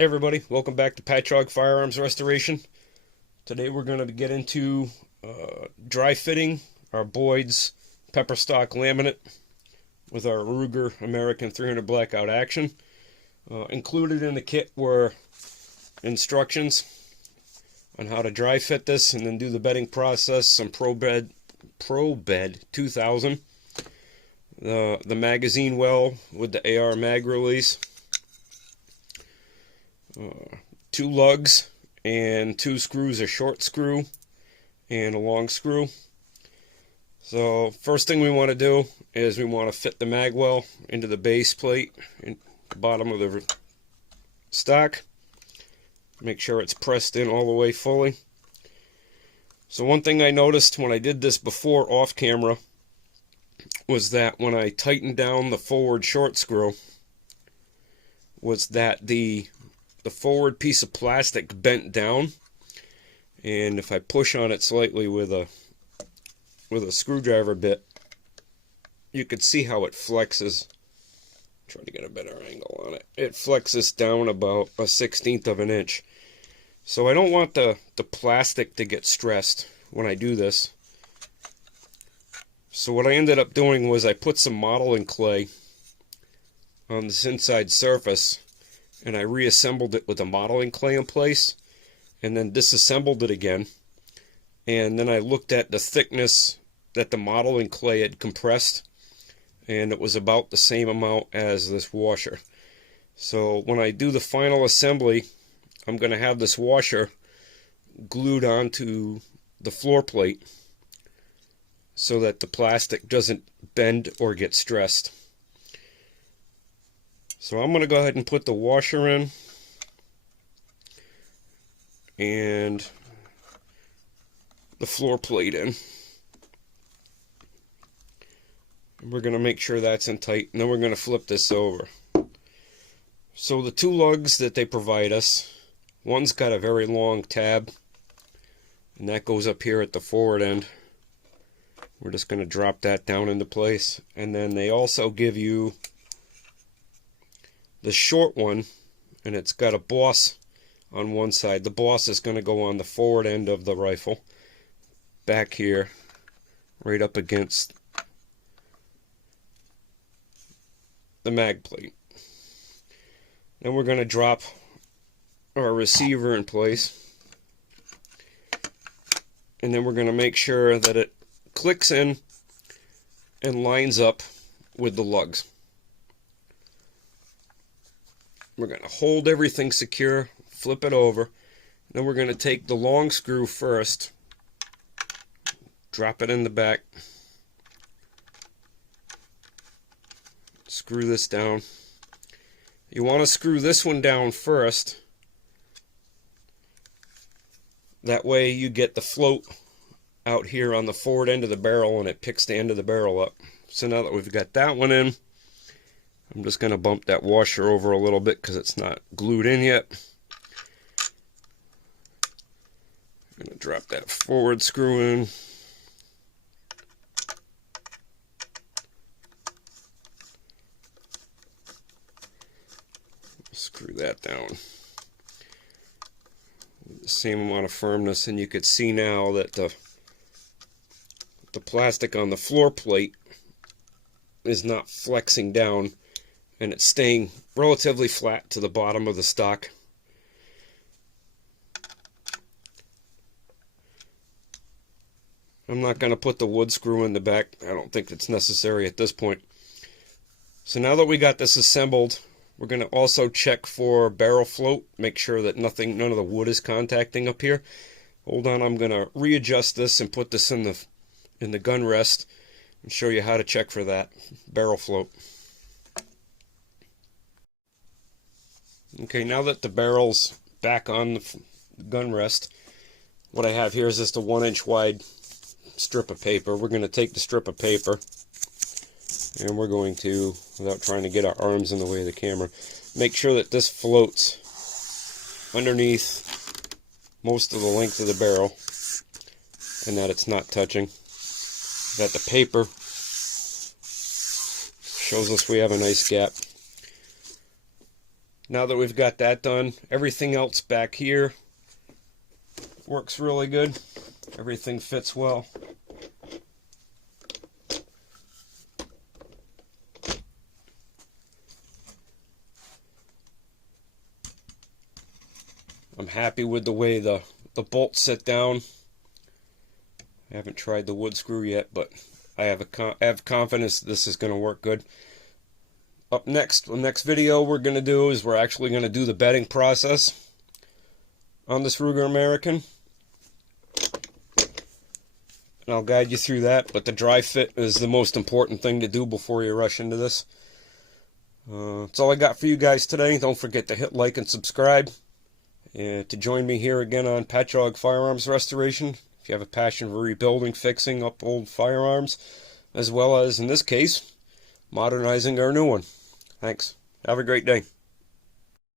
Hey everybody, welcome back to Patchogue Firearms Restoration. Today we're going to get into dry fitting our Boyd's pepper stock laminate with our Ruger American 300 blackout action. Included in the kit were instructions on how to dry fit this and then do the bedding process, some Pro Bed 2000, the magazine well with the AR mag release, 2 lugs and 2 screws, a short screw and a long screw. So first thing we want to do is we want to fit the mag well into the base plate in the bottom of the stock. Make sure it's pressed in all the way fully. So one thing I noticed when I did this before off camera was that when I tightened down the forward short screw was that the forward piece of plastic bent down, and if I push on it slightly with a screwdriver bit, you could see how it flexes. Try to get a better angle on it. It flexes down about a 1/16 of an inch. So I don't want the plastic to get stressed when I do this. So what I ended up doing was I put some modeling clay on this inside surface, and I reassembled it with the modeling clay in place, and then disassembled it again. And then I looked at the thickness that the modeling clay had compressed, and it was about the same amount as this washer. So when I do the final assembly, I'm going to have this washer glued onto the floor plate so that the plastic doesn't bend or get stressed. So I'm going to go ahead and put the washer in and the floor plate in. And we're going to make sure that's in tight, and then we're going to flip this over. So the 2 lugs that they provide us, one's got a very long tab, and that goes up here at the forward end. We're just going to drop that down into place. And then they also give you the short one, and it's got a boss on one side. The boss is going to go on the forward end of the rifle, back here, right up against the mag plate. Then we're going to drop our receiver in place, and then we're going to make sure that it clicks in and lines up with the lugs. We're going to hold everything secure, flip it over, then we're going to take the long screw first, drop it in the back, screw this down. You want to screw this one down first, that way you get the float out here on the forward end of the barrel and it picks the end of the barrel up. So now that we've got that one in, I'm just going to bump that washer over a little bit because it's not glued in yet. I'm going to drop that forward screw in. Screw that down. The same amount of firmness, and you could see now that the plastic on the floor plate is not flexing down, and it's staying relatively flat to the bottom of the stock. I'm not going to put the wood screw in the back. I don't think it's necessary at this point. So now that we got this assembled, we're going to also check for barrel float, make sure that none of the wood is contacting up here. Hold on, I'm going to readjust this and put this in the gun rest and show you how to check for that barrel float. Okay, now that the barrel's back on the gun rest, what I have here is just a 1-inch wide strip of paper. We're going to take the strip of paper and we're going to, without trying to get our arms in the way of the camera, make sure that this floats underneath most of the length of the barrel and that it's not touching, that the paper shows us we have a nice gap. Now that we've got that done, everything else back here works really good. Everything fits well. I'm happy with the way the bolts sit down. I haven't tried the wood screw yet, but I have confidence this is going to work good. Up next, the next video we're going to do is we're actually going to do the bedding process on this Ruger American. And I'll guide you through that, but the dry fit is the most important thing to do before you rush into this. That's all I got for you guys today. Don't forget to hit like and subscribe. And to join me here again on Patchogue Firearms Restoration. If you have a passion for rebuilding, fixing up old firearms, as well as, in this case, modernizing our new one. Thanks. Have a great day.